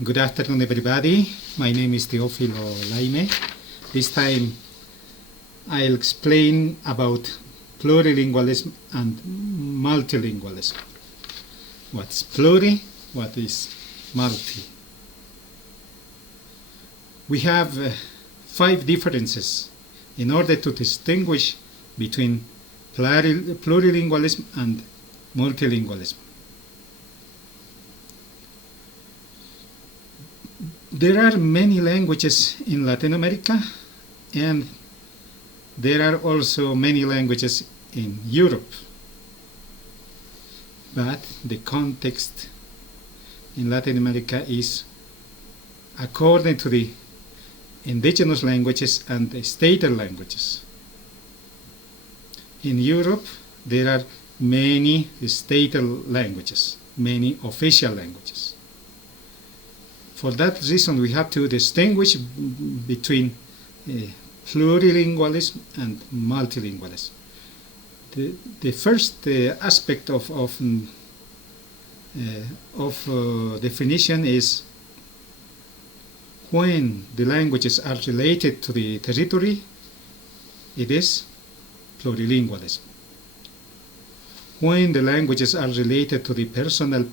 Good afternoon, everybody. My name is Teofilo Laime. This time I'll explain about plurilingualism and multilingualism. What's pluri? What is multi? We have 5 differences in order to distinguish between plurilingualism and multilingualism. There are many languages in Latin America, and there are also many languages in Europe. But the context in Latin America is according to the indigenous languages and the stated languages. In Europe, there are many stated languages, many official languages. For that reason, we have to distinguish between plurilingualism and multilingualism. The first aspect of definition is when the languages are related to the territory, it is plurilingualism. When the languages are related to the personal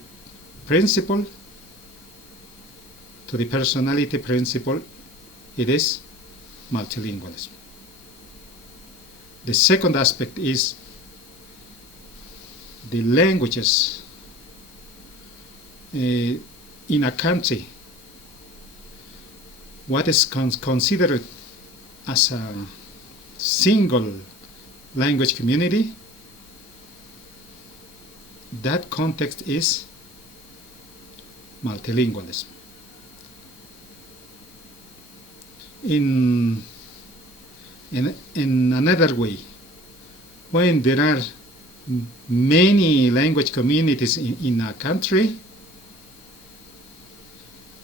principle, to the personality principle, it is multilingualism. The second aspect is the languages in a country, what is considered as a single language community, that context is multilingualism. In another way, when there are many language communities in a country,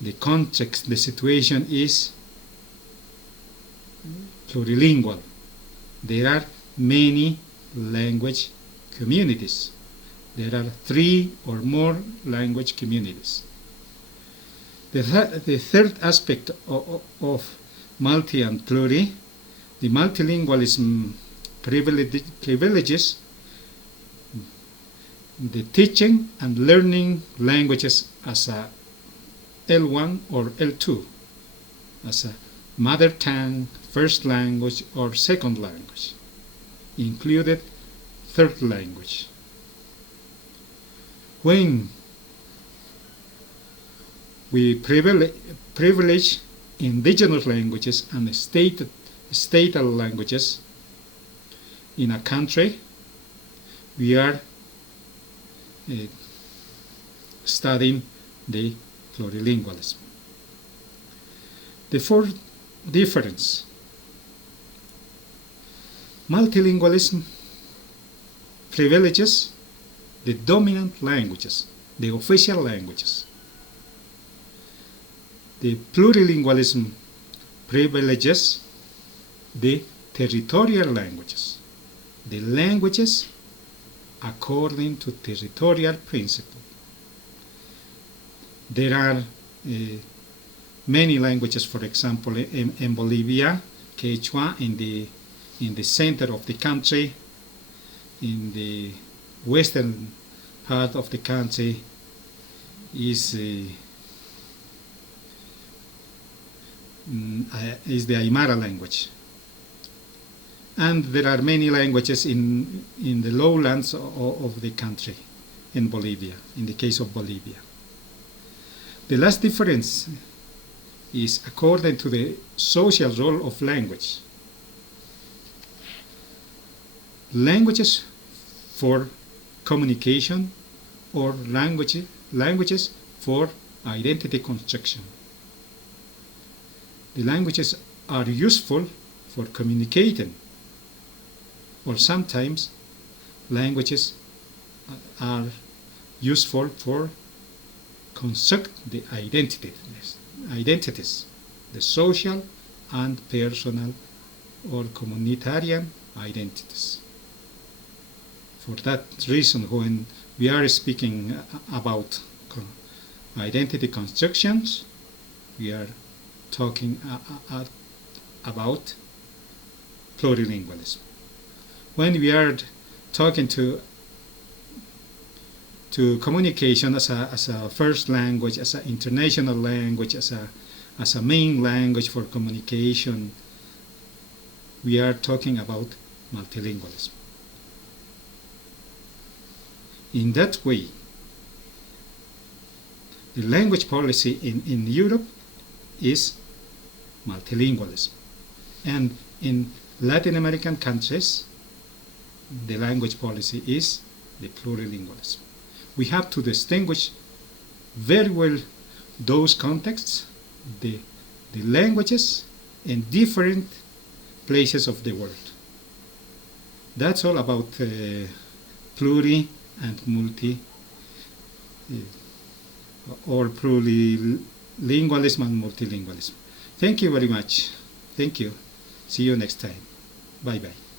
the context, the situation is plurilingual. There are many language communities. There are 3 or more language communities. The third aspect of multi and pluri, the multilingualism privileges the teaching and learning languages as a L1 or L2, as a mother tongue, first language, or second language, included third language. When we privilege indigenous languages and stated languages in a country, we are studying the plurilingualism. The fourth difference, multilingualism privileges the dominant languages, the official languages. The plurilingualism privileges the territorial languages, the languages according to territorial principle. There are many languages, for example, in Bolivia, Quechua in the center of the country, in the western part of the country is the Aymara language. And there are many languages in the lowlands of the country, in Bolivia, in the case of Bolivia. The last difference is according to the social role of language. Languages for communication or languages for identity construction. The languages are useful for communicating, or sometimes languages are useful for construct the identities, the social and personal or communitarian identities. For that reason, when we are speaking about identity constructions, we are talking about plurilingualism. When we are talking to communication as a first language, as an international language, as a main language for communication, we are talking about multilingualism. In that way, the language policy in Europe is multilingualism, and in Latin American countries, the language policy is the plurilingualism. We have to distinguish very well those contexts, the languages in different places of the world. That's all about pluri and multi, or plurilingualism and multilingualism. Thank you very much. Thank you. See you next time. Bye-bye.